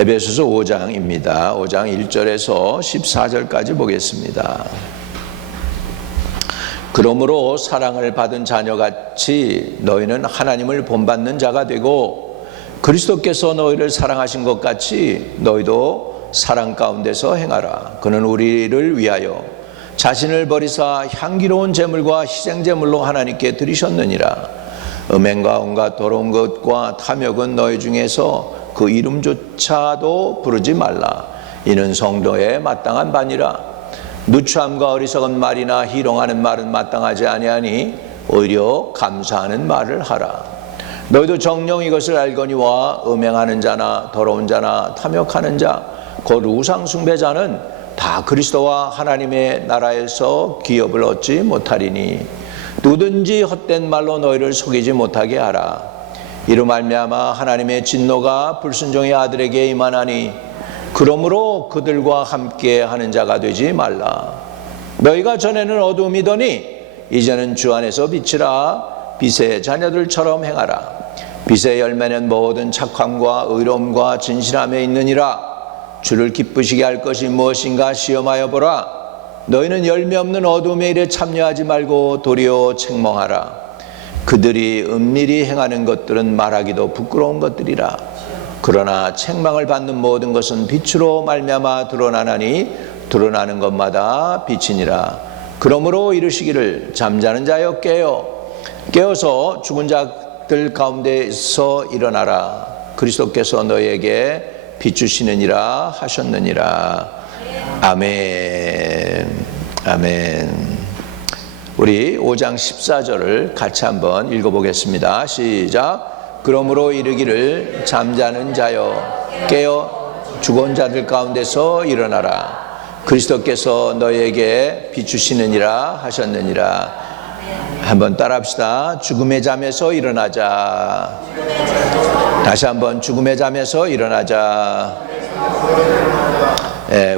에베소서 5장입니다. 5장 1절에서 14절까지 보겠습니다. 그러므로 사랑을 받은 자녀같이 너희는 하나님을 본받는 자가 되고 그리스도께서 너희를 사랑하신 것 같이 너희도 사랑 가운데서 행하라. 그는 우리를 위하여 자신을 버리사 향기로운 제물과 희생제물로 하나님께 드리셨느니라. 음행과 온갖 더러운 것과 탐욕은 너희 중에서 그 이름조차도 부르지 말라. 이는 성도의 마땅한 바니라. 누추함과 어리석은 말이나 희롱하는 말은 마땅하지 아니하니 오히려 감사하는 말을 하라. 너희도 정녕 이것을 알거니와 음행하는 자나 더러운 자나 탐욕하는 자 곧 우상 숭배자는 다 그리스도와 하나님의 나라에서 기업을 얻지 못하리니 누구든지 헛된 말로 너희를 속이지 못하게 하라. 이로 말미암아 하나님의 진노가 불순종의 아들에게 임하나니 그러므로 그들과 함께 하는 자가 되지 말라. 너희가 전에는 어두움이더니 이제는 주 안에서 빛이라. 빛의 자녀들처럼 행하라. 빛의 열매는 모든 착함과 의로움과 진실함에 있느니라. 주를 기쁘시게 할 것이 무엇인가 시험하여 보라. 너희는 열매 없는 어두움의 일에 참여하지 말고 도리어 책망하라. 그들이 은밀히 행하는 것들은 말하기도 부끄러운 것들이라. 그러나 책망을 받는 모든 것은 빛으로 말미암아 드러나나니 드러나는 것마다 빛이니라. 그러므로 이르시기를 잠자는 자여 깨어서 죽은 자들 가운데서 일어나라. 그리스도께서 너희에게 비추시느니라 하셨느니라. 아멘. 아멘. 우리 5장 14절을 같이 한번 읽어보겠습니다. 시작. 그러므로 이르기를 잠자는 자여 깨어 죽은 자들 가운데서 일어나라. 그리스도께서 너희에게 비추시느니라 하셨느니라. 한번 따라합시다. 죽음의 잠에서 일어나자. 다시 한번 죽음의 잠에서 일어나자.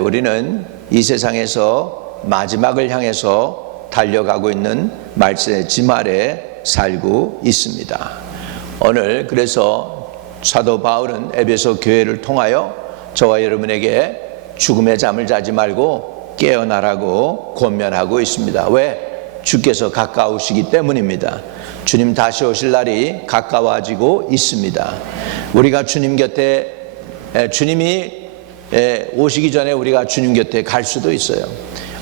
우리는 이 세상에서 마지막을 향해서 달려가고 있는 말세의 짐 아래 살고 있습니다. 오늘 그래서 사도 바울은 에베소 교회를 통하여 저와 여러분에게 죽음의 잠을 자지 말고 깨어나라고 권면하고 있습니다. 왜? 주께서 가까우시기 때문입니다. 주님 다시 오실 날이 가까워지고 있습니다. 우리가 주님 곁에 주님이 오시기 전에 우리가 주님 곁에 갈 수도 있어요.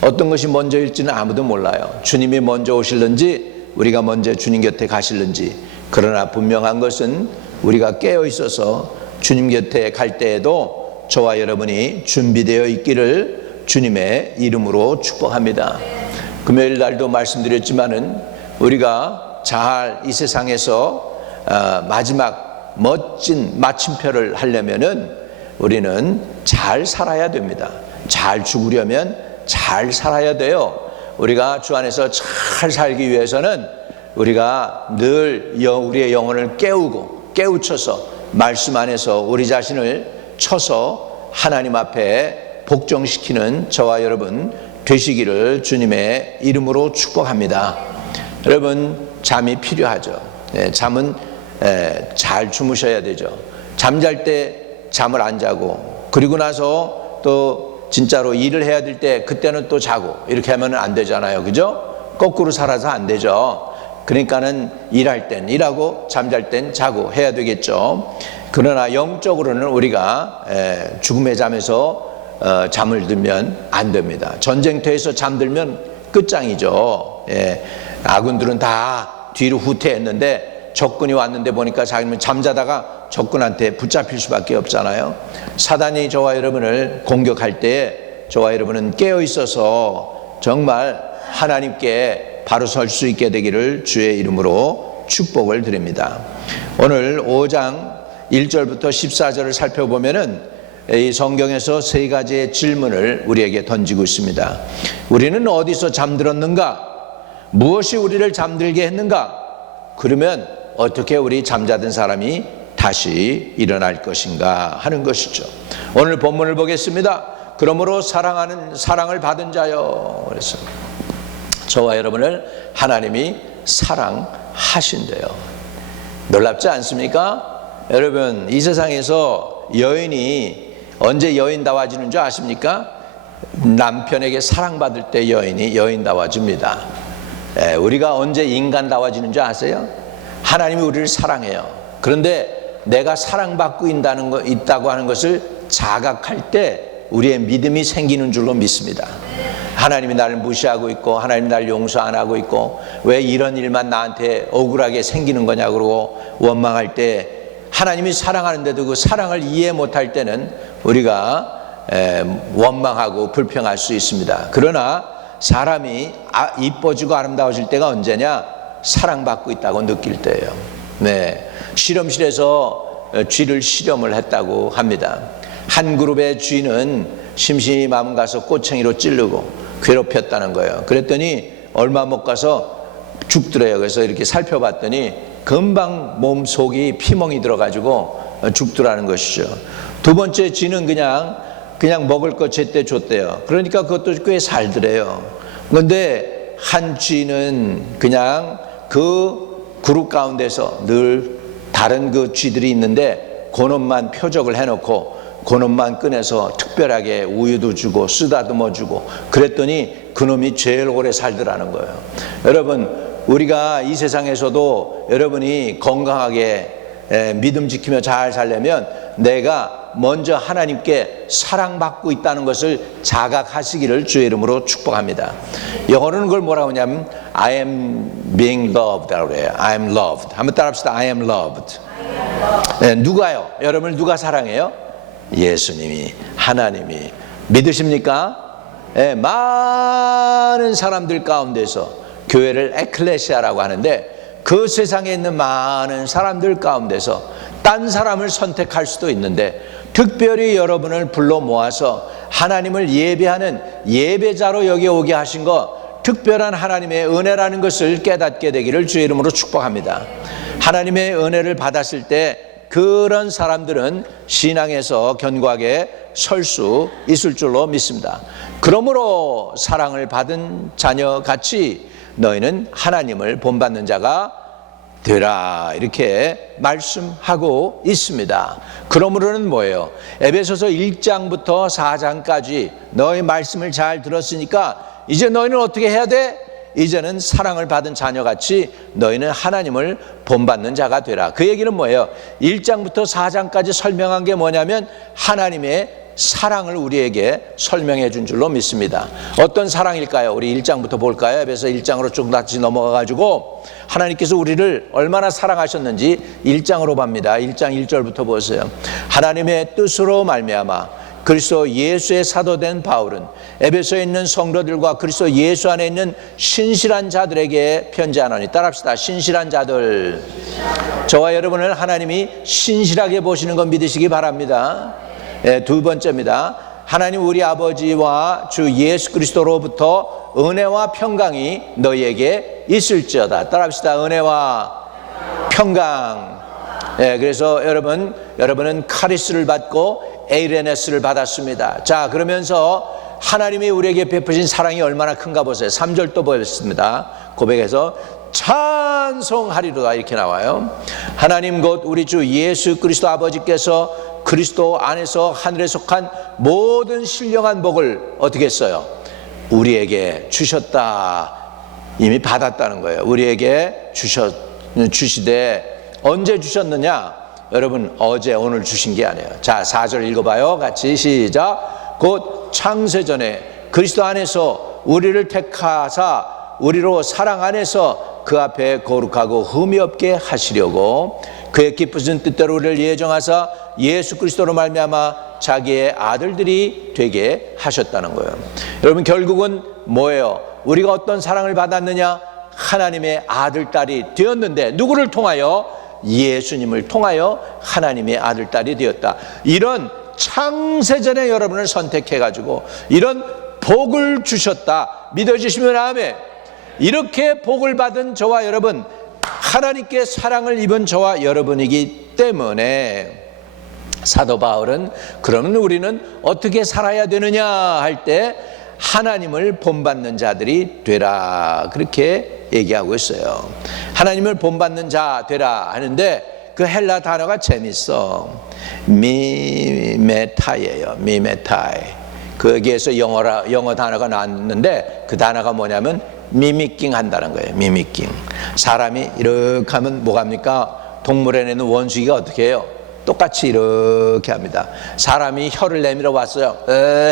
어떤 것이 먼저일지는 아무도 몰라요. 주님이 먼저 오실는지 우리가 먼저 주님 곁에 가실는지. 그러나 분명한 것은 우리가 깨어 있어서 주님 곁에 갈 때에도 저와 여러분이 준비되어 있기를 주님의 이름으로 축복합니다. 금요일 날도 말씀드렸지만은 우리가 잘 이 세상에서 마지막 멋진 마침표를 하려면은 우리는 잘 살아야 됩니다. 잘 죽으려면 잘 살아야 돼요. 우리가 주 안에서 잘 살기 위해서는 우리가 늘 우리의 영혼을 깨우쳐서 말씀 안에서 우리 자신을 쳐서 하나님 앞에 복종시키는 저와 여러분 되시기를 주님의 이름으로 축복합니다. 여러분 잠이 필요하죠. 잠은 잘 주무셔야 되죠. 잠잘 때 잠을 안 자고 그리고 나서 또 진짜로 일을 해야 될 때 그때는 또 자고 이렇게 하면 안 되잖아요. 그죠? 거꾸로 살아서 안 되죠. 그러니까는 일할 땐 일하고 잠잘 땐 자고 해야 되겠죠. 그러나 영적으로는 우리가 죽음의 잠에서 잠을 들면 안 됩니다. 전쟁터에서 잠들면 끝장이죠. 아군들은 다 뒤로 후퇴했는데 적군이 왔는데 보니까 자기는 잠자다가 적군한테 붙잡힐 수밖에 없잖아요. 사단이 저와 여러분을 공격할 때 저와 여러분은 깨어 있어서 정말 하나님께 바로 설 수 있게 되기를 주의 이름으로 축복을 드립니다. 오늘 5장 1절부터 14절을 살펴보면은 이 성경에서 세 가지의 질문을 우리에게 던지고 있습니다. 우리는 어디서 잠들었는가? 무엇이 우리를 잠들게 했는가? 그러면 어떻게 우리 잠자던 사람이 다시 일어날 것인가 하는 것이죠. 오늘 본문을 보겠습니다. 그러므로 사랑을 받은 자여. 그래서 저와 여러분을 하나님이 사랑하신대요. 놀랍지 않습니까? 여러분 이 세상에서 여인이 언제 여인다워지는 줄 아십니까? 남편에게 사랑받을 때 여인이 여인다워집니다. 우리가 언제 인간다워지는 줄 아세요? 하나님이 우리를 사랑해요. 그런데 내가 사랑받고 있다고 하는 것을 자각할 때 우리의 믿음이 생기는 줄로 믿습니다. 하나님이 나를 무시하고 있고 하나님이 나를 용서 안 하고 있고 왜 이런 일만 나한테 억울하게 생기는 거냐 그러고 원망할 때 하나님이 사랑하는데도 그 사랑을 이해 못할 때는 우리가 원망하고 불평할 수 있습니다. 그러나 사람이 이뻐지고 아름다워질 때가 언제냐? 사랑받고 있다고 느낄 때예요. 실험실에서 쥐를 실험을 했다고 합니다. 한 그룹의 쥐는 심심하면 가서 꼬챙이로 찌르고 괴롭혔다는 거예요. 그랬더니 얼마 못 가서 죽더래요. 그래서 이렇게 살펴봤더니 금방 몸 속이 피멍이 들어가지고 죽더라는 것이죠. 두 번째 쥐는 그냥 먹을 거 제때 줬대요. 그러니까 그것도 꽤 살더래요. 그런데 한 쥐는 그냥 그 그룹 가운데서 늘 다른 그 쥐들이 있는데 그놈만 표적을 해놓고 그놈만 꺼내서 특별하게 우유도 주고 쓰다듬어 주고 그랬더니 그놈이 제일 오래 살더라는 거예요. 여러분, 우리가 이 세상에서도 여러분이 건강하게 믿음 지키며 잘 살려면 내가 먼저 하나님께 사랑받고 있다는 것을 자각하시기를 주의 이름으로 축복합니다. 영어로는 그걸 뭐라고 하냐면 I am being loved라고 그래요. I am loved. 한번 따라합시다. I am loved. 누가요? 여러분을 누가 사랑해요? 예수님이, 하나님이. 믿으십니까? 많은 사람들 가운데서 교회를 에클레시아라고 하는데 그 세상에 있는 많은 사람들 가운데서 딴 사람을 선택할 수도 있는데 특별히 여러분을 불러 모아서 하나님을 예배하는 예배자로 여기 오게 하신 거 특별한 하나님의 은혜라는 것을 깨닫게 되기를 주의 이름으로 축복합니다. 하나님의 은혜를 받았을 때 그런 사람들은 신앙에서 견고하게 설 수 있을 줄로 믿습니다. 그러므로 사랑을 받은 자녀같이 너희는 하나님을 본받는 자가 되라 이렇게 말씀하고 있습니다. 그러므로는 뭐예요? 에베소서 1장부터 4장까지 너희 말씀을 잘 들었으니까 이제 너희는 어떻게 해야 돼? 이제는 사랑을 받은 자녀같이 너희는 하나님을 본받는 자가 되라. 그 얘기는 뭐예요? 1장부터 4장까지 설명한 게 뭐냐면 하나님의 사랑을 우리에게 설명해 준 줄로 믿습니다. 어떤 사랑일까요? 우리 1장부터 볼까요? 그래서 1장으로 쭉 같이 넘어가 가지고 하나님께서 우리를 얼마나 사랑하셨는지 1장으로 봅니다. 1장 1절부터 보세요. 하나님의 뜻으로 말미암아 그리스도 예수의 사도된 바울은 에베소에 있는 성도들과 그리스도 예수 안에 있는 신실한 자들에게 편지하노니. 따라합시다. 신실한 자들. 저와 여러분을 하나님이 신실하게 보시는 건 믿으시기 바랍니다. 두 번째입니다. 하나님 우리 아버지와 주 예수 그리스도로부터 은혜와 평강이 너희에게 있을지어다. 따라합시다. 은혜와 평강. 그래서 여러분은 카리스를 받고 에이레네스를 받았습니다. 자, 그러면서 하나님이 우리에게 베푸신 사랑이 얼마나 큰가 보세요. 3절 또 보였습니다. 고백에서 찬송하리로다 이렇게 나와요. 하나님 곧 우리 주 예수 그리스도 아버지께서 그리스도 안에서 하늘에 속한 모든 신령한 복을 어떻게 했어요? 우리에게 주셨다. 이미 받았다는 거예요. 우리에게 주시되 언제 주셨느냐? 여러분 어제 오늘 주신 게 아니에요. 자, 4절 읽어봐요. 같이 시작. 곧 창세전에 그리스도 안에서 우리를 택하사 우리로 사랑 안에서 그 앞에 거룩하고 흠이 없게 하시려고 그의 기쁘신 뜻대로 우리를 예정하사 예수 그리스도로 말미암아 자기의 아들들이 되게 하셨다는 거예요. 여러분 결국은 뭐예요? 우리가 어떤 사랑을 받았느냐? 하나님의 아들 딸이 되었는데 누구를 통하여? 예수님을 통하여 하나님의 아들 딸이 되었다. 이런 창세전에 여러분을 선택해 가지고 이런 복을 주셨다. 믿어주시면 아멘. 이렇게 복을 받은 저와 여러분, 하나님께 사랑을 입은 저와 여러분이기 때문에 사도 바울은 그러면 우리는 어떻게 살아야 되느냐 할 때 하나님을 본받는 자들이 되라 그렇게 얘기하고 있어요. 하나님을 본받는 자 되라 하는데 그 헬라 단어가 재밌어. 미메타예요. 미메타이. 거기에서 영어 단어가 나왔는데 그 단어가 뭐냐면 미미킹 한다는 거예요. 미미킹. 사람이 이렇게 하면 뭐합니까? 동물에 내는 원숭이가 어떻게 해요? 똑같이 이렇게 합니다. 사람이 혀를 내밀어 봤어요.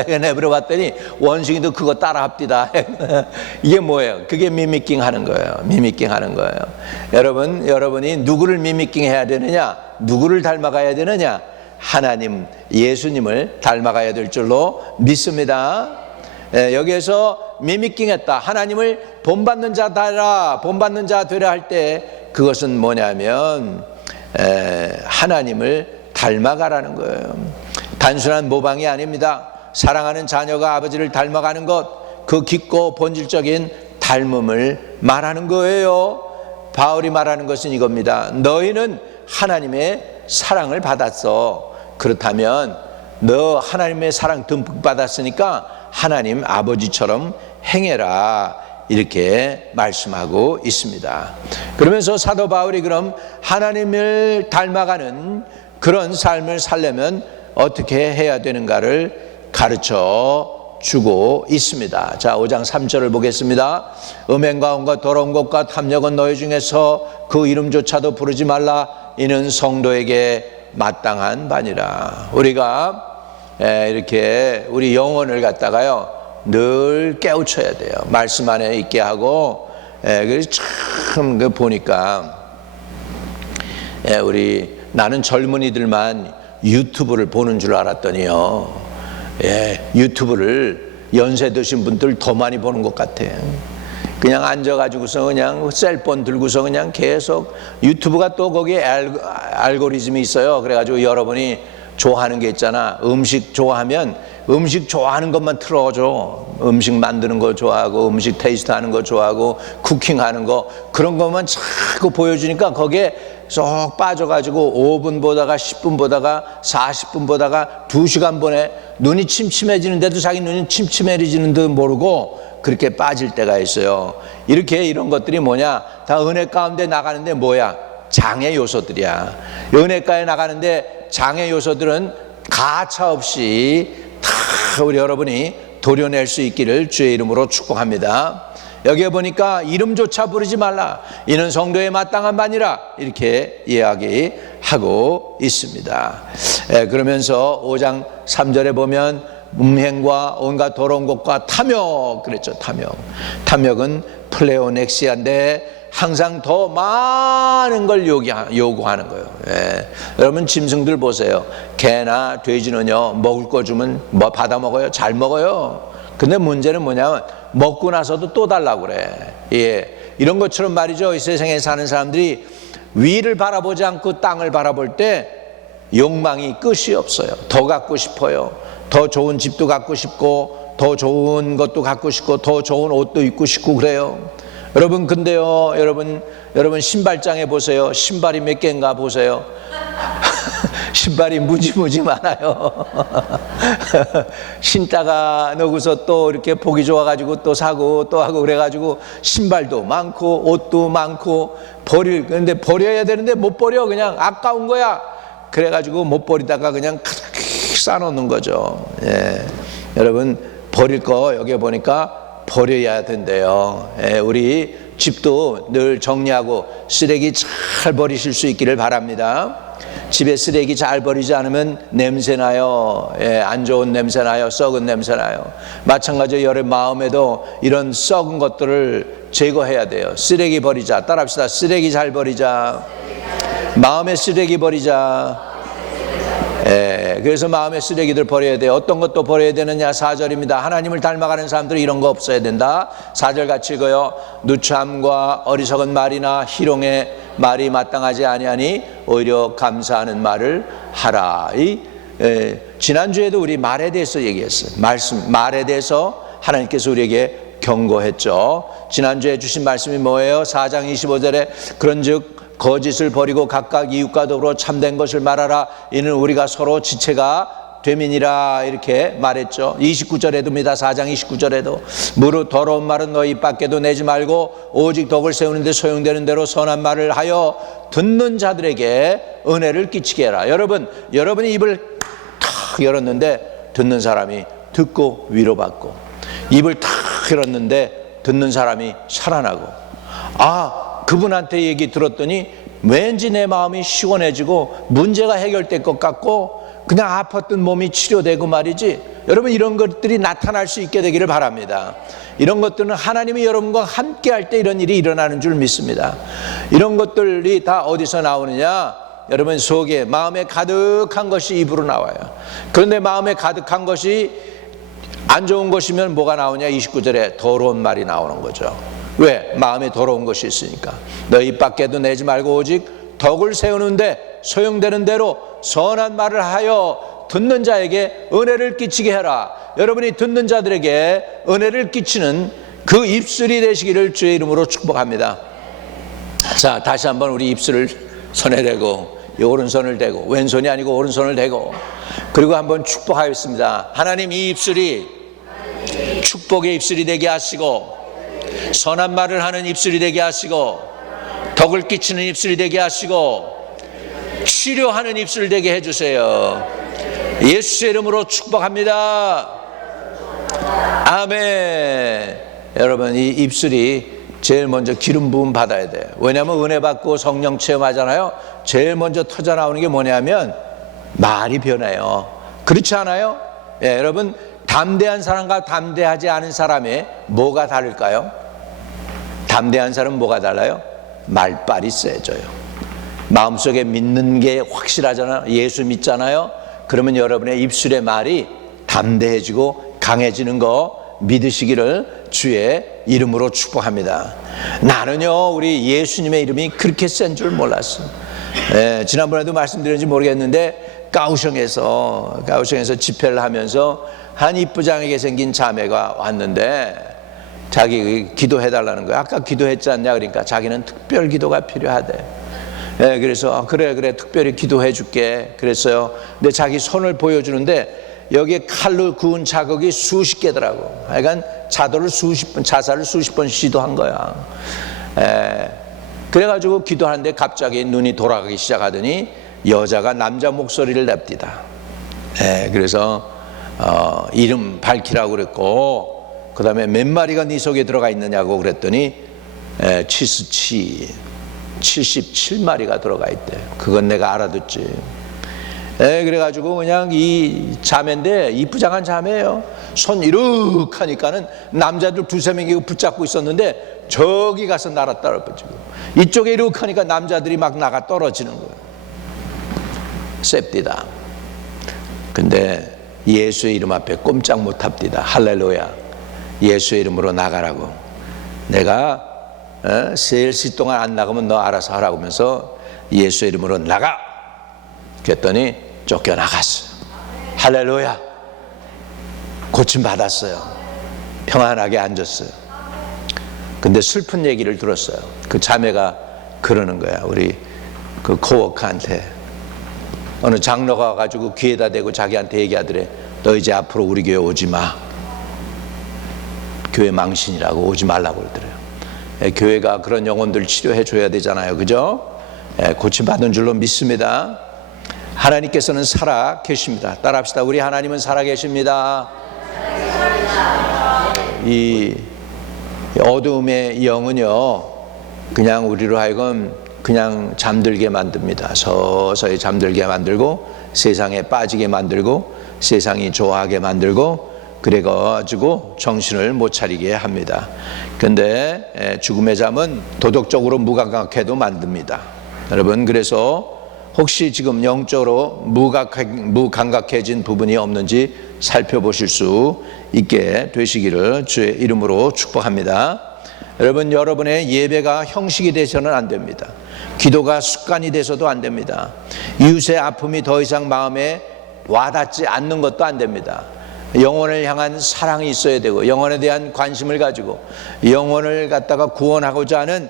내밀어 봤더니 원숭이도 그거 따라 합디다. 이게 뭐예요? 그게 미미킹 하는 거예요. 미미킹 하는 거예요. 여러분이 누구를 미미킹 해야 되느냐? 누구를 닮아가야 되느냐? 하나님, 예수님을 닮아가야 될 줄로 믿습니다. 여기에서 미미킹 했다. 하나님을 본받는 자 되라, 본받는 자 되라 할 때 그것은 뭐냐면 하나님을 닮아가라는 거예요. 단순한 모방이 아닙니다. 사랑하는 자녀가 아버지를 닮아가는 것, 그 깊고 본질적인 닮음을 말하는 거예요. 바울이 말하는 것은 이겁니다. 너희는 하나님의 사랑을 받았어. 그렇다면 너 하나님의 사랑 듬뿍 받았으니까 하나님 아버지처럼 행해라, 이렇게 말씀하고 있습니다. 그러면서 사도 바울이 그럼 하나님을 닮아가는 그런 삶을 살려면 어떻게 해야 되는가를 가르쳐 주고 있습니다. 자, 5장 3절을 보겠습니다. 음행과 온갖 더러운 것과 탐욕은 너희 중에서 그 이름조차도 부르지 말라. 이는 성도에게 마땅한 바니라. 우리가 이렇게 우리 영혼을 갖다가요 늘 깨우쳐야 돼요. 말씀 안에 있게 하고. 그래서 참 보니까 나는 젊은이들만 유튜브를 보는 줄 알았더니요, 유튜브를 연세 드신 분들 더 많이 보는 것 같아요. 그냥 앉아가지고서 그냥 셀폰 들고서 그냥 계속 유튜브가 또 거기에 알고리즘이 있어요. 그래가지고 여러분이 좋아하는 게 있잖아. 음식 좋아하면 음식 좋아하는 것만 틀어줘. 음식 만드는 거 좋아하고 음식 테이스트 하는 거 좋아하고 쿠킹하는 거, 그런 것만 자꾸 보여주니까 거기에 쏙 빠져가지고 5분 보다가 10분 보다가 40분 보다가 2시간 보내. 눈이 침침해지는데도 자기 눈이 침침해지는데도 모르고 그렇게 빠질 때가 있어요. 이런 것들이 뭐냐? 다 은혜 가운데 나가는데 뭐야? 장애 요소들이야. 은혜가에 나가는데 장애 요소들은 가차 없이 다 우리 여러분이 도려낼 수 있기를 주의 이름으로 축복합니다. 여기에 보니까 이름조차 부르지 말라. 이는 성도에 마땅한 바니라. 이렇게 이야기하고 있습니다. 그러면서 5장 3절에 보면 음행과 온갖 더러운 것과 탐욕, 그랬죠. 탐욕은 플레오넥시아인데 항상 더 많은 걸 요구하는 거예요. 여러분 짐승들 보세요. 개나 돼지는요 먹을 거 주면 뭐 받아 먹어요? 잘 먹어요. 근데 문제는 뭐냐면 먹고 나서도 또 달라고 그래. 이런 것처럼 말이죠. 이 세상에 사는 사람들이 위를 바라보지 않고 땅을 바라볼 때 욕망이 끝이 없어요. 더 갖고 싶어요. 더 좋은 집도 갖고 싶고, 더 좋은 것도 갖고 싶고, 더 좋은 옷도 입고 싶고 그래요. 여러분, 근데요, 여러분 신발장에 보세요. 신발이 몇 개인가 보세요. 신발이 무지무지 많아요. 신다가 놓고서 또 이렇게 보기 좋아가지고 또 사고 또 하고 그래가지고 신발도 많고 옷도 많고 그런데 버려야 되는데 못 버려. 그냥 아까운 거야. 그래가지고 못 버리다가 그냥 싸놓는 거죠. 여러분, 버릴 거 여기 보니까 버려야 된대요. 우리 집도 늘 정리하고 쓰레기 잘 버리실 수 있기를 바랍니다. 집에 쓰레기 잘 버리지 않으면 냄새 나요. 안 좋은 냄새 나요. 썩은 냄새 나요. 마찬가지로 여러분 마음에도 이런 썩은 것들을 제거해야 돼요. 쓰레기 버리자. 따라합시다. 쓰레기 잘 버리자. 마음의 쓰레기 버리자. 그래서 마음의 쓰레기들 버려야 돼요. 어떤 것도 버려야 되느냐? 4절입니다. 하나님을 닮아가는 사람들은 이런 거 없어야 된다. 4절 같이 읽어요. 누참과 어리석은 말이나 희롱의 말이 마땅하지 아니하니 오히려 감사하는 말을 하라. 지난주에도 우리 말에 대해서 얘기했어요. 말에 대해서 하나님께서 우리에게 경고했죠. 지난주에 주신 말씀이 뭐예요? 4장 25절에 그런즉 거짓을 버리고 각각 이웃과 더불어 참된 것을 말하라. 이는 우리가 서로 지체가 되민이라 이렇게 말했죠. 29절에도입니다. 4장 29절에도 무릇 더러운 말은 너희 입 밖에도 내지 말고 오직 덕을 세우는데 소용되는 대로 선한 말을 하여 듣는 자들에게 은혜를 끼치게 해라. 여러분이 입을 탁 열었는데 듣는 사람이 듣고 위로받고, 입을 탁 열었는데 듣는 사람이 살아나고, 그분한테 얘기 들었더니 왠지 내 마음이 시원해지고 문제가 해결될 것 같고 그냥 아팠던 몸이 치료되고 말이지. 여러분, 이런 것들이 나타날 수 있게 되기를 바랍니다. 이런 것들은 하나님이 여러분과 함께 할 때 이런 일이 일어나는 줄 믿습니다. 이런 것들이 다 어디서 나오느냐? 여러분 속에, 마음에 가득한 것이 입으로 나와요. 그런데 마음에 가득한 것이 안 좋은 것이면 뭐가 나오냐? 29절에 더러운 말이 나오는 거죠. 왜? 마음에 더러운 것이 있으니까. 너 입 밖에도 내지 말고 오직 덕을 세우는데 소용되는 대로 선한 말을 하여 듣는 자에게 은혜를 끼치게 해라. 여러분이 듣는 자들에게 은혜를 끼치는 그 입술이 되시기를 주의 이름으로 축복합니다. 자, 다시 한번 우리 입술을 손에 대고, 이 오른손을 대고, 왼손이 아니고 오른손을 대고, 그리고 한번 축복하겠습니다. 하나님, 이 입술이 축복의 입술이 되게 하시고, 선한 말을 하는 입술이 되게 하시고, 덕을 끼치는 입술이 되게 하시고, 치료하는 입술 되게 해주세요. 예수의 이름으로 축복합니다. 아멘. 여러분, 이 입술이 제일 먼저 기름 부음 받아야 돼요. 왜냐하면 은혜 받고 성령 체험하잖아요. 제일 먼저 터져 나오는 게 뭐냐면 말이 변해요. 그렇지 않아요? 여러분, 담대한 사람과 담대하지 않은 사람의 뭐가 다를까요? 담대한 사람은 뭐가 달라요? 말빨이 세져요. 마음속에 믿는 게 확실하잖아요. 예수 믿잖아요. 그러면 여러분의 입술의 말이 담대해지고 강해지는 거 믿으시기를 주의 이름으로 축복합니다. 나는요, 우리 예수님의 이름이 그렇게 센 줄 몰랐어요. 지난번에도 말씀드렸는지 모르겠는데 가오슝에서 집회를 하면서 한 입부장에게 생긴 자매가 왔는데 자기 기도해달라는 거예요. 아까 기도했지 않냐? 그러니까 자기는 특별 기도가 필요하대. 그래서 그래 특별히 기도해 줄게 그랬어요. 근데 자기 손을 보여주는데 여기에 칼로 그은 자국이 수십 개더라고. 그러니까 자살을 수십 번 시도한 거야. 그래가지고 기도하는데 갑자기 눈이 돌아가기 시작하더니 여자가 남자 목소리를 냅디다. 그래서 이름 밝히라고 그랬고, 그 다음에 몇 마리가 네 속에 들어가 있느냐고 그랬더니 77마리가 들어가 있대. 그건 내가 알아듣지. 그래가지고 그냥 이 자매인데 이쁘장한 자매예요. 손 이렇게 하니까는 남자들 두세 명이 붙잡고 있었는데 저기 가서 날아 떨어지고, 이쪽에 이렇게 하니까 남자들이 막 나가 떨어지는 거예요. 셉디다. 근데 예수의 이름 앞에 꼼짝 못합디다. 할렐루야. 예수의 이름으로 나가라고. 내가 3시 동안 안 나가면 너 알아서 하라고 하면서 예수의 이름으로 나가. 그랬더니 쫓겨나갔어요. 할렐루야. 고침받았어요. 평안하게 앉았어요. 근데 슬픈 얘기를 들었어요. 그 자매가 그러는 거야. 우리 그 코워커한테, 어느 장로가 와가지고 귀에다 대고 자기한테 얘기하더래. 너 이제 앞으로 우리 교회 오지 마. 교회 망신이라고 오지 말라고 그러더래요. 교회가 그런 영혼들 치료해 줘야 되잖아요. 그죠? 고침받은 줄로 믿습니다. 하나님께서는 살아 계십니다. 따라합시다. 우리 하나님은 살아 계십니다. 이 어두움의 영은요, 그냥 우리로 하여금 그냥 잠들게 만듭니다. 서서히 잠들게 만들고, 세상에 빠지게 만들고, 세상이 좋아하게 만들고, 그래가지고 정신을 못 차리게 합니다. 그런데 죽음의 잠은 도덕적으로 무감각해도 만듭니다. 여러분, 그래서 혹시 지금 영적으로 무감각해진 부분이 없는지 살펴보실 수 있게 되시기를 주의 이름으로 축복합니다. 여러분, 여러분의 예배가 형식이 돼서는 안 됩니다. 기도가 습관이 돼서도 안 됩니다. 이웃의 아픔이 더 이상 마음에 와닿지 않는 것도 안 됩니다. 영혼을 향한 사랑이 있어야 되고, 영혼에 대한 관심을 가지고 영혼을 갖다가 구원하고자 하는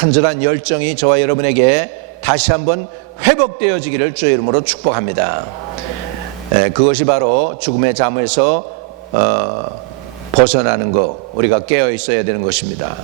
간절한 열정이 저와 여러분에게 다시 한번 회복되어지기를 주의 이름으로 축복합니다. 그것이 바로 죽음의 잠에서 벗어나는 것, 우리가 깨어 있어야 되는 것입니다.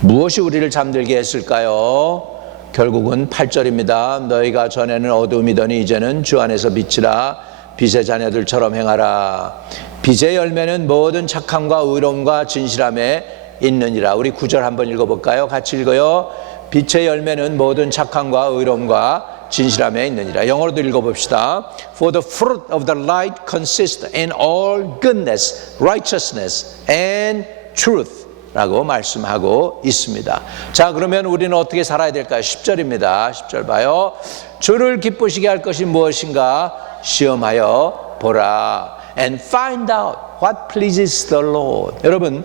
무엇이 우리를 잠들게 했을까요? 결국은 8절입니다. 너희가 전에는 어두움이더니 이제는 주 안에서 빛이라. 빛의 자녀들처럼 행하라. 빛의 열매는 모든 착함과 의로움과 진실함에 있느니라. 우리 9절 한번 읽어볼까요? 같이 읽어요. 빛의 열매는 모든 착함과 의로움과 진실함에 있느니라. 영어로도 읽어봅시다. For the fruit of the light consists in all goodness, righteousness and truth 라고 말씀하고 있습니다. 자, 그러면 우리는 어떻게 살아야 될까요? 10절입니다. 10절 봐요. 주를 기쁘시게 할 것이 무엇인가 시험하여 보라. And find out what pleases the Lord. 여러분,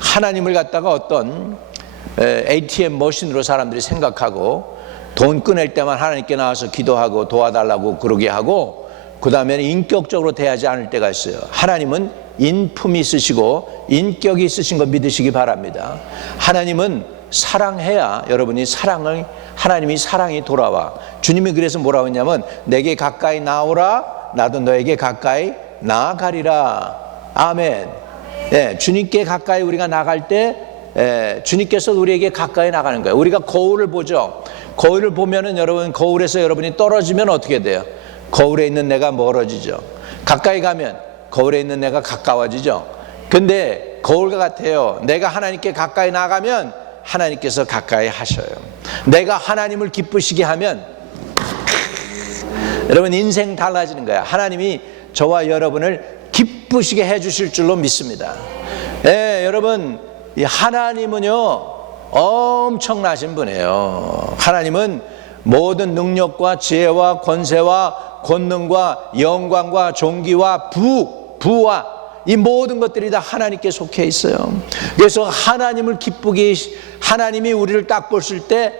하나님을 갖다가 어떤 ATM 머신으로 사람들이 생각하고 돈 꺼낼 때만 하나님께 나와서 기도하고 도와달라고 그러게 하고 그 다음에는 인격적으로 대하지 않을 때가 있어요. 하나님은 인품이 있으시고 인격이 있으신 거 믿으시기 바랍니다. 하나님은 사랑해야 여러분이 하나님이 사랑이 돌아와. 주님이 그래서 뭐라고 했냐면 내게 가까이 나오라 나도 너에게 가까이 나아가리라. 아멘. 네, 주님께 가까이 우리가 나갈 때 주님께서 우리에게 가까이 나가는 거예요. 우리가 거울을 보죠. 거울을 보면은 여러분 거울에서 여러분이 떨어지면 어떻게 돼요? 거울에 있는 내가 멀어지죠. 가까이 가면 거울에 있는 내가 가까워지죠. 근데 거울과 같아요. 내가 하나님께 가까이 나가면 하나님께서 가까이 하셔요. 내가 하나님을 기쁘시게 하면 여러분 인생 달라지는 거야. 하나님이 저와 여러분을 기쁘시게 해주실 줄로 믿습니다. 여러분 하나님은요 엄청나신 분이에요. 하나님은 모든 능력과 지혜와 권세와 권능과 영광과 존귀와 부와 이 모든 것들이 다 하나님께 속해 있어요. 그래서 하나님을 기쁘게 하나님이 우리를 딱 보실 때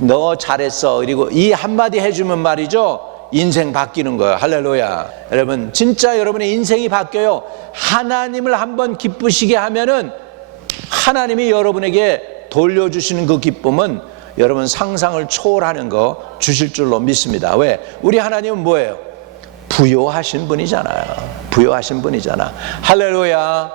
너 잘했어 그리고 이 한마디 해주면 말이죠 인생 바뀌는 거예요. 할렐루야. 여러분 진짜 여러분의 인생이 바뀌어요. 하나님을 한번 기쁘시게 하면은 하나님이 여러분에게 돌려주시는 그 기쁨은 여러분 상상을 초월하는 거 주실 줄로 믿습니다. 왜? 우리 하나님은 뭐예요? 부요하신 분이잖아요. 부요하신 분이잖아. 할렐루야.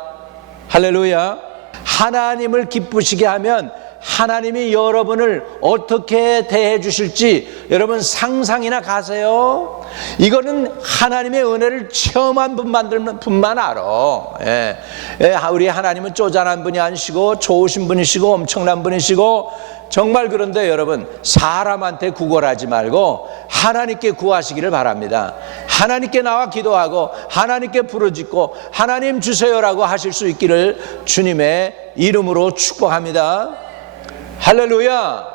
할렐루야. 하나님을 기쁘시게 하면 하나님이 여러분을 어떻게 대해 주실지 여러분 상상이나 가세요. 이거는 하나님의 은혜를 체험한 분만 알아. 우리 하나님은 쪼잔한 분이 아니시고 좋으신 분이시고 엄청난 분이시고 정말 그런데 여러분 사람한테 구걸하지 말고 하나님께 구하시기를 바랍니다. 하나님께 나와 기도하고 하나님께 부르짖고 하나님 주세요라고 하실 수 있기를 주님의 이름으로 축복합니다. 할렐루야.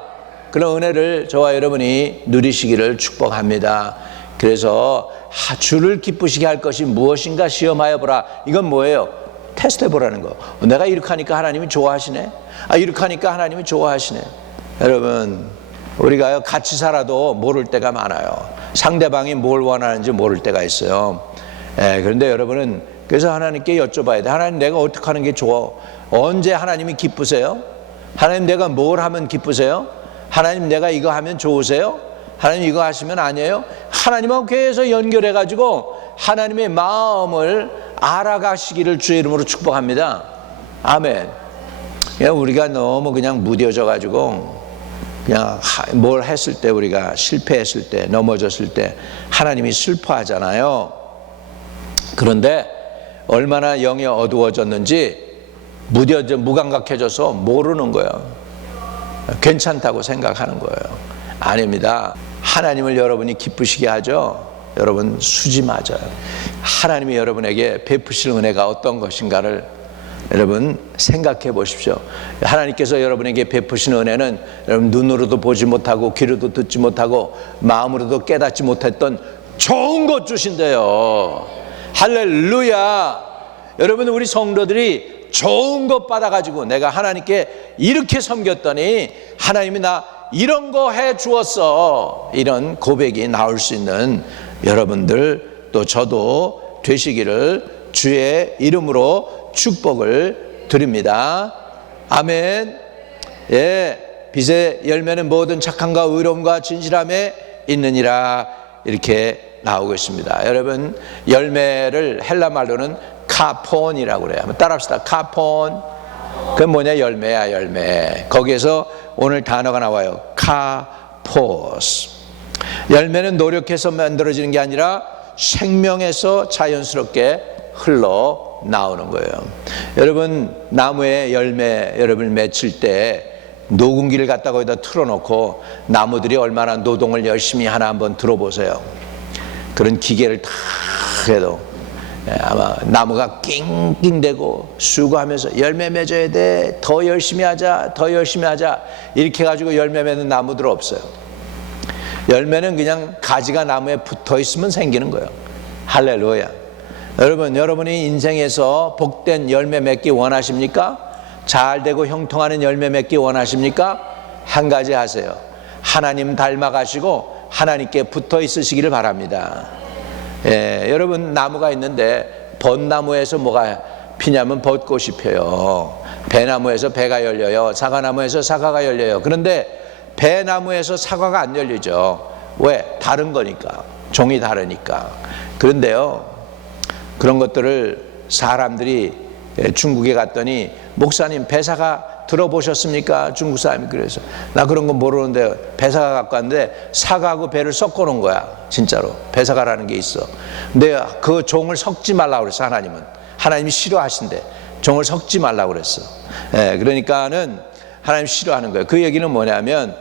그런 은혜를 저와 여러분이 누리시기를 축복합니다. 그래서 주를 기쁘시게 할 것이 무엇인가 시험하여 보라. 이건 뭐예요? 테스트해 보라는 거. 내가 이렇게 하니까 하나님이 좋아하시네. 이렇게 하니까 하나님이 좋아하시네. 여러분 우리가 같이 살아도 모를 때가 많아요. 상대방이 뭘 원하는지 모를 때가 있어요. 그런데 여러분은 그래서 하나님께 여쭤봐야 돼. 하나님 내가 어떻게 하는 게 좋아? 언제 하나님이 기쁘세요? 하나님 내가 뭘 하면 기쁘세요? 하나님 내가 이거 하면 좋으세요? 하나님 이거 하시면 아니에요? 하나님하고 계속 연결해 가지고 하나님의 마음을 알아가시기를 주의 이름으로 축복합니다. 아멘. 우리가 너무 그냥 무뎌져 가지고 그냥 뭘 했을 때 우리가 실패했을 때 넘어졌을 때 하나님이 슬퍼하잖아요. 그런데 얼마나 영이 어두워졌는지 무감각해져서 모르는 거예요. 괜찮다고 생각하는 거예요. 아닙니다. 하나님을 여러분이 기쁘시게 하죠. 여러분 수지 맞아요. 하나님이 여러분에게 베푸실 은혜가 어떤 것인가를 여러분 생각해 보십시오. 하나님께서 여러분에게 베푸신 은혜는 여러분 눈으로도 보지 못하고 귀로도 듣지 못하고 마음으로도 깨닫지 못했던 좋은 것 주신대요. 할렐루야. 여러분 우리 성도들이 좋은 것 받아가지고 내가 하나님께 이렇게 섬겼더니 하나님이 나 이런 거 해 주었어. 이런 고백이 나올 수 있는 여러분들 또 저도 되시기를 주의 이름으로 축복을 드립니다. 아멘. 빛의 열매는 모든 착함과 의로움과 진실함에 있느니라. 이렇게 나오고 있습니다. 여러분, 열매를 헬라 말로는 카폰이라고 그래요. 한번 따라합시다. 카폰. 그건 뭐냐? 열매야, 열매. 거기에서 오늘 단어가 나와요. 카포스. 열매는 노력해서 만들어지는 게 아니라 생명에서 자연스럽게 흘러나오는 거예요. 여러분, 나무에 열매 여러분 맺힐 때 녹음기를 갖다 거기다 틀어놓고 나무들이 얼마나 노동을 열심히 하나 한번 들어보세요. 그런 기계를 다 해도 아마 나무가 낑낑대고 수고하면서 열매 맺어야 돼, 더 열심히 하자, 더 열심히 하자, 이렇게 해가지고 열매 맺는 나무들 없어요. 열매는 그냥 가지가 나무에 붙어 있으면 생기는 거예요. 할렐루야. 여러분, 여러분이 인생에서 복된 열매 맺기 원하십니까? 잘 되고 형통하는 열매 맺기 원하십니까? 한 가지 하세요. 하나님 닮아가시고 하나님께 붙어 있으시기를 바랍니다. 여러분, 나무가 있는데 벚나무에서 뭐가 피냐면 벚꽃이 펴요. 배나무에서 배가 열려요. 사과나무에서 사과가 열려요. 그런데 배나무에서 사과가 안 열리죠. 왜? 다른 거니까. 종이 다르니까. 그런데요, 그런 것들을 사람들이 중국에 갔더니 목사님, 배사가 들어보셨습니까? 중국 사람이 그래서 나 그런 건 모르는데 배사가 갖고 왔는데 사과하고 배를 섞어 놓은 거야. 진짜로 배사가라는 게 있어. 근데 그 종을 섞지 말라고 그랬어. 하나님이 싫어하신대. 종을 섞지 말라고 그랬어. 그러니까는 하나님 싫어하는 거예요. 그 얘기는 뭐냐면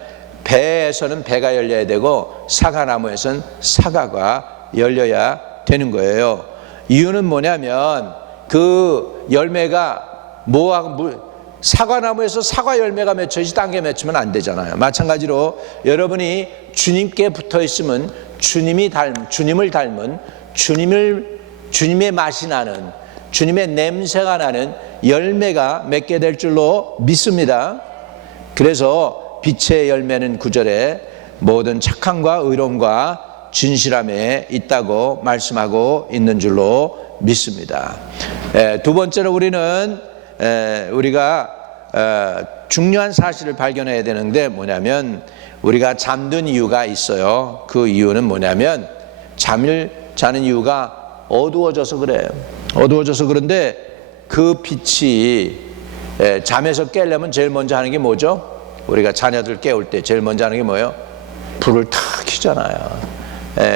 배에서는 배가 열려야 되고 사과나무에서는 사과가 열려야 되는 거예요. 이유는 뭐냐면 그 열매가 사과나무에서 사과 열매가 맺혀야지 딴 게 맺히면 안 되잖아요. 마찬가지로 여러분이 주님께 붙어 있으면 주님을 닮은 주님의 맛이 나는, 주님의 냄새가 나는 열매가 맺게 될 줄로 믿습니다. 그래서 빛의 열매는 9절에 모든 착함과 의로움과 진실함에 있다고 말씀하고 있는 줄로 믿습니다. 두 번째로 우리가 중요한 사실을 발견해야 되는데 뭐냐면 우리가 잠든 이유가 있어요. 그 이유는 뭐냐면 잠을 자는 이유가 어두워져서 그래요. 어두워져서 그런데 그 빛이 잠에서 깨려면 제일 먼저 하는 게 뭐죠? 우리가 자녀들 깨울 때 제일 먼저 하는 게 뭐예요? 불을 탁 켜잖아요.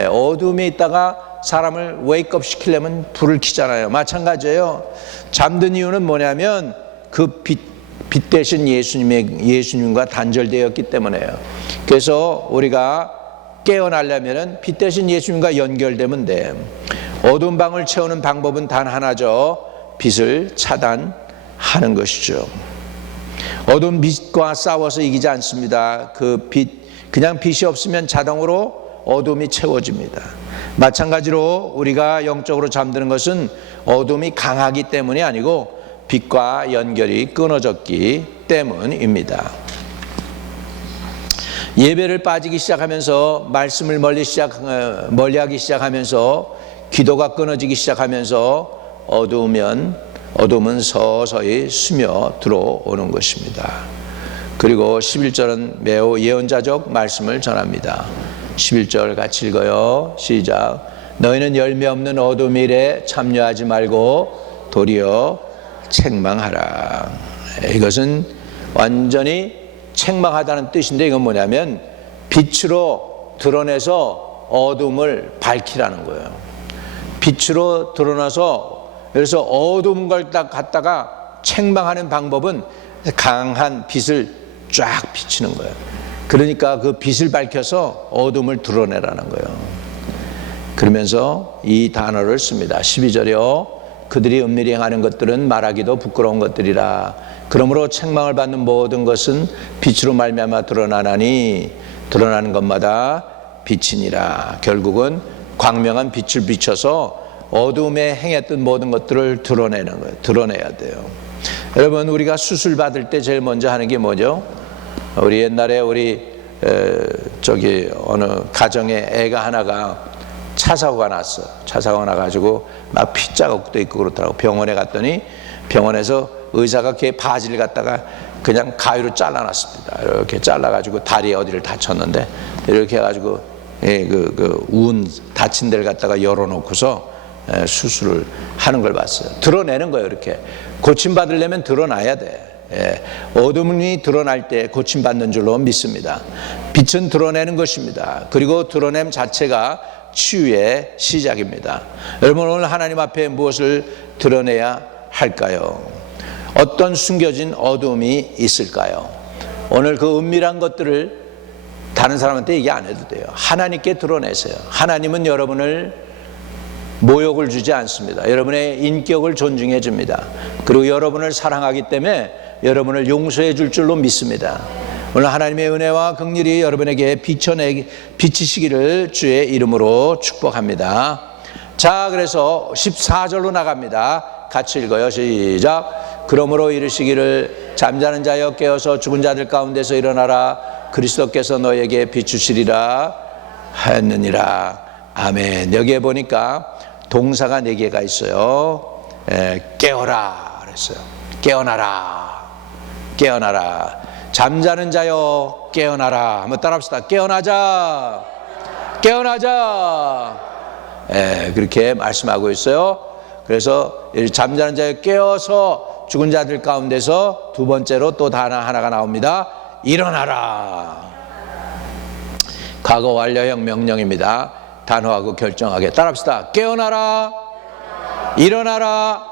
어둠에 있다가 사람을 웨이크업 시키려면 불을 켜잖아요. 마찬가지예요. 잠든 이유는 뭐냐면 그 빛 대신 예수님과 단절되었기 때문에요. 그래서 우리가 깨어나려면 빛 대신 예수님과 연결되면 돼. 어두운 방을 채우는 방법은 단 하나죠. 빛을 차단하는 것이죠. 어두운 빛과 싸워서 이기지 않습니다. 그냥 빛이 없으면 자동으로 어둠이 채워집니다. 마찬가지로 우리가 영적으로 잠드는 것은 어둠이 강하기 때문이 아니고 빛과 연결이 끊어졌기 때문입니다. 예배를 빠지기 시작하면서 말씀을 멀리하기 시작하면서 기도가 끊어지기 시작하면서 어둠은 서서히 스며 들어오는 것입니다. 그리고 11절은 매우 예언자적 말씀을 전합니다. 11절 같이 읽어요. 시작. 너희는 열매 없는 어둠 일에 참여하지 말고 도리어 책망하라. 이것은 완전히 책망하다는 뜻인데 이건 뭐냐면 빛으로 드러내서 어둠을 밝히라는 거예요. 빛으로 드러나서, 그래서 어두운 걸 딱 갖다가 책망하는 방법은 강한 빛을 쫙 비치는 거예요. 그러니까 그 빛을 밝혀서 어둠을 드러내라는 거예요. 그러면서 이 단어를 씁니다. 12절이요. 그들이 은밀히 행하는 것들은 말하기도 부끄러운 것들이라. 그러므로 책망을 받는 모든 것은 빛으로 말미암아 드러나나니 드러나는 것마다 빛이니라. 결국은 광명한 빛을 비춰서 어둠에 행했던 모든 것들을 드러내는 거예요. 드러내야 돼요. 여러분, 우리가 수술 받을 때 제일 먼저 하는 게 뭐죠? 우리 옛날에 어느 가정에 애가 하나가 차 사고가 났어. 차 사고가 나가지고 막 피자국도 있고 그렇더라고. 병원에 갔더니 병원에서 의사가 걔 바지를 갖다가 그냥 가위로 잘라놨습니다. 이렇게 잘라가지고 다리에 어디를 다쳤는데 이렇게 해가지고 운 다친 데를 갖다가 열어놓고서 수술을 하는 걸 봤어요. 드러내는 거예요. 이렇게 고침받으려면 드러나야 돼. 어둠이 드러날 때 고침받는 줄로 믿습니다. 빛은 드러내는 것입니다. 그리고 드러냄 자체가 치유의 시작입니다. 여러분, 오늘 하나님 앞에 무엇을 드러내야 할까요? 어떤 숨겨진 어둠이 있을까요? 오늘 그 은밀한 것들을 다른 사람한테 얘기 안 해도 돼요. 하나님께 드러내세요. 하나님은 여러분을 모욕을 주지 않습니다. 여러분의 인격을 존중해 줍니다. 그리고 여러분을 사랑하기 때문에 여러분을 용서해 줄 줄로 믿습니다. 오늘 하나님의 은혜와 긍휼이 여러분에게 비치시기를 주의 이름으로 축복합니다. 자, 그래서 14절로 나갑니다. 같이 읽어요. 시작. 그러므로 이르시기를 잠자는 자여 깨어서 죽은 자들 가운데서 일어나라. 그리스도께서 너에게 비추시리라 하였느니라. 아멘. 여기에 보니까 동사가 4개가 있어요. 깨어라 그랬어요. 깨어나라. 깨어나라. 잠자는 자여 깨어나라. 한번 따라합시다. 깨어나자. 깨어나자. 그렇게 말씀하고 있어요. 그래서 잠자는 자여 깨어서 죽은 자들 가운데서 두 번째로 또 하나가 나옵니다. 일어나라. 과거 완료형 명령입니다. 단호하고 결정하게 따라합시다. 깨어나라. 일어나라.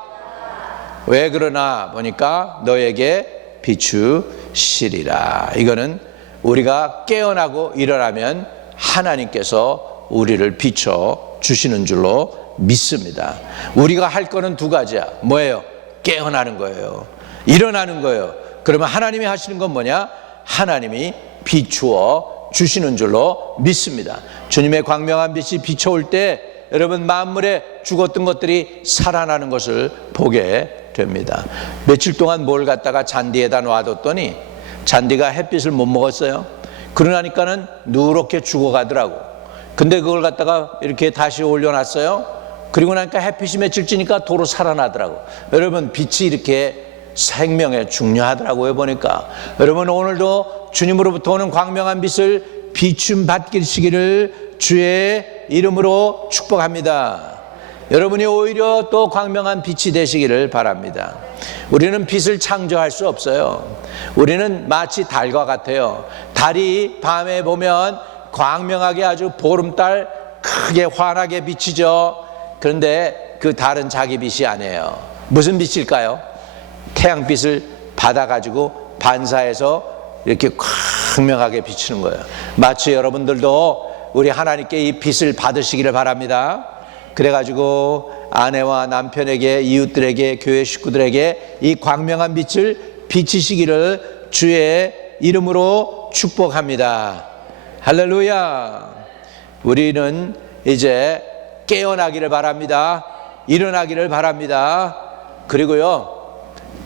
왜 그러나 보니까 너에게 비추시리라. 이거는 우리가 깨어나고 일어나면 하나님께서 우리를 비춰 주시는 줄로 믿습니다. 우리가 할 거는 두 가지야. 뭐예요? 깨어나는 거예요. 일어나는 거예요. 그러면 하나님이 하시는 건 뭐냐? 하나님이 비추어 주시는 줄로 믿습니다. 주님의 광명한 빛이 비춰올 때 여러분 만물에 죽었던 것들이 살아나는 것을 보게 됩니다. 며칠 동안 뭘 갖다가 잔디에다 놔뒀더니 잔디가 햇빛을 못 먹었어요. 그러니까는 누렇게 죽어가더라고. 근데 그걸 갖다가 이렇게 다시 올려놨어요. 그리고 나니까 햇빛이 며칠 지니까 도로 살아나더라고. 여러분, 빛이 이렇게 생명에 중요하더라고요. 보니까 여러분, 오늘도 주님으로부터 오는 광명한 빛을 비춤 받기시기를 주의 이름으로 축복합니다. 여러분이 오히려 또 광명한 빛이 되시기를 바랍니다. 우리는 빛을 창조할 수 없어요. 우리는 마치 달과 같아요. 달이 밤에 보면 광명하게 아주 보름달 크게 환하게 비치죠. 그런데 그 달은 자기 빛이 아니에요. 무슨 빛일까요? 태양빛을 받아가지고 반사해서 이렇게 광명하게 비치는 거예요. 마치 여러분들도 우리 하나님께 이 빛을 받으시기를 바랍니다. 그래가지고 아내와 남편에게, 이웃들에게, 교회 식구들에게 이 광명한 빛을 비치시기를 주의 이름으로 축복합니다. 할렐루야. 우리는 이제 깨어나기를 바랍니다. 일어나기를 바랍니다. 그리고요,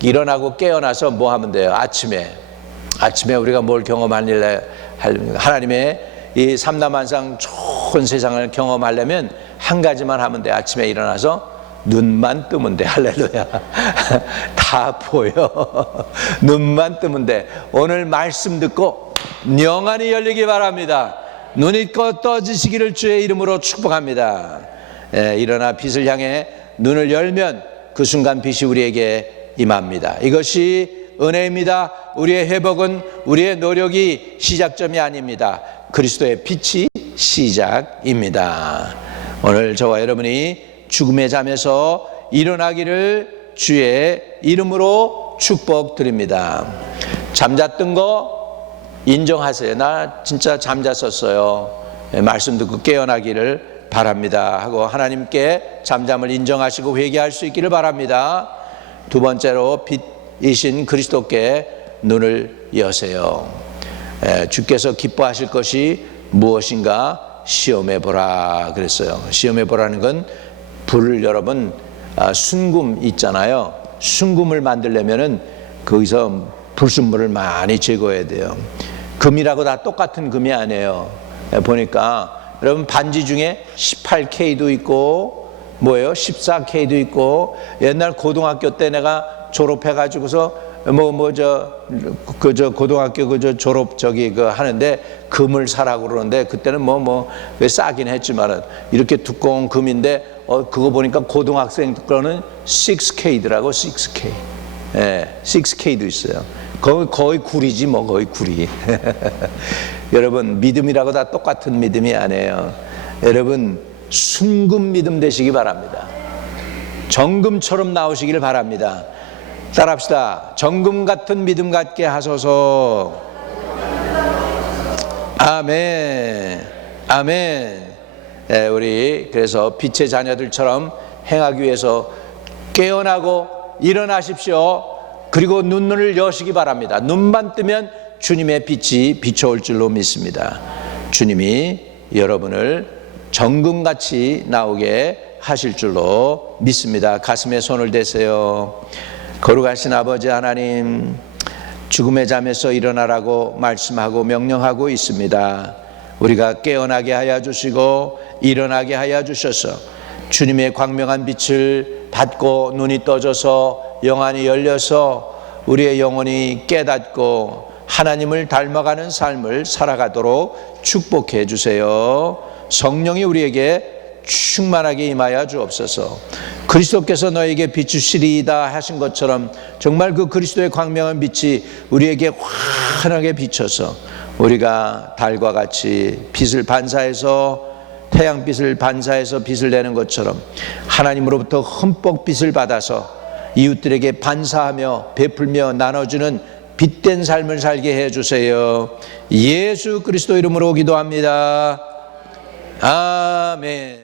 일어나고 깨어나서 뭐 하면 돼요? 아침에 우리가 뭘 경험하려면, 하나님의 이 삼라만상 좋은 세상을 경험하려면 한 가지만 하면 돼. 아침에 일어나서 눈만 뜨면 돼. 할렐루야. 다 보여. 눈만 뜨면 돼. 오늘 말씀 듣고 영안이 열리기 바랍니다. 눈이 떠지시기를 주의 이름으로 축복합니다. 일어나 빛을 향해 눈을 열면 그 순간 빛이 우리에게 임합니다. 이것이 은혜입니다. 우리의 회복은 우리의 노력이 시작점이 아닙니다. 그리스도의 빛이 시작입니다. 오늘 저와 여러분이 죽음의 잠에서 일어나기를 주의 이름으로 축복드립니다. 잠잤던 거 인정하세요. 나 진짜 잠잤었어요. 말씀 듣고 깨어나기를 바랍니다 하고 하나님께 잠잠을 인정하시고 회개할 수 있기를 바랍니다. 두 번째로 빛이신 그리스도께 눈을 여세요. 주께서 기뻐하실 것이 무엇인가 시험해 보라 그랬어요. 시험해 보라는 건 불을, 여러분, 순금 있잖아요. 순금을 만들려면은 거기서 불순물을 많이 제거해야 돼요. 금이라고 다 똑같은 금이 아니에요. 보니까 여러분 반지 중에 18K도 있고 뭐예요? 14K도 있고, 옛날 고등학교 때 내가 졸업해 가지고서 저 고등학교 졸업 하는데 금을 사라고 그러는데 그때는 왜 싸긴 했지만은 이렇게 두꺼운 금인데 그거 보니까 고등학생 거는 6K더라고. 6K. 예, 6K도 있어요. 거의 구리지 거의 구리. 여러분, 믿음이라고 다 똑같은 믿음이 아니에요. 여러분, 순금 믿음 되시기 바랍니다. 정금처럼 나오시길 바랍니다. 따라합시다. 정금 같은 믿음 갖게 하소서. 아멘. 아멘. 네, 우리 그래서 빛의 자녀들처럼 행하기 위해서 깨어나고 일어나십시오. 그리고 눈을 여시기 바랍니다. 눈만 뜨면 주님의 빛이 비춰올 줄로 믿습니다. 주님이 여러분을 정금같이 나오게 하실 줄로 믿습니다. 가슴에 손을 대세요. 거룩하신 아버지 하나님, 죽음의 잠에서 일어나라고 말씀하고 명령하고 있습니다. 우리가 깨어나게 하여 주시고 일어나게 하여 주셔서 주님의 광명한 빛을 받고 눈이 떠져서 영안이 열려서 우리의 영혼이 깨닫고 하나님을 닮아가는 삶을 살아가도록 축복해 주세요. 성령이 우리에게 충만하게 임하여 주옵소서. 그리스도께서 너에게 비추시리이다 하신 것처럼 정말 그 그리스도의 광명한 빛이 우리에게 환하게 비쳐서 우리가 달과 같이 빛을 반사해서 태양빛을 반사해서 빛을 내는 것처럼 하나님으로부터 흠뻑 빛을 받아서 이웃들에게 반사하며 베풀며 나눠주는 빛된 삶을 살게 해주세요. 예수 그리스도 이름으로 기도합니다. 아멘.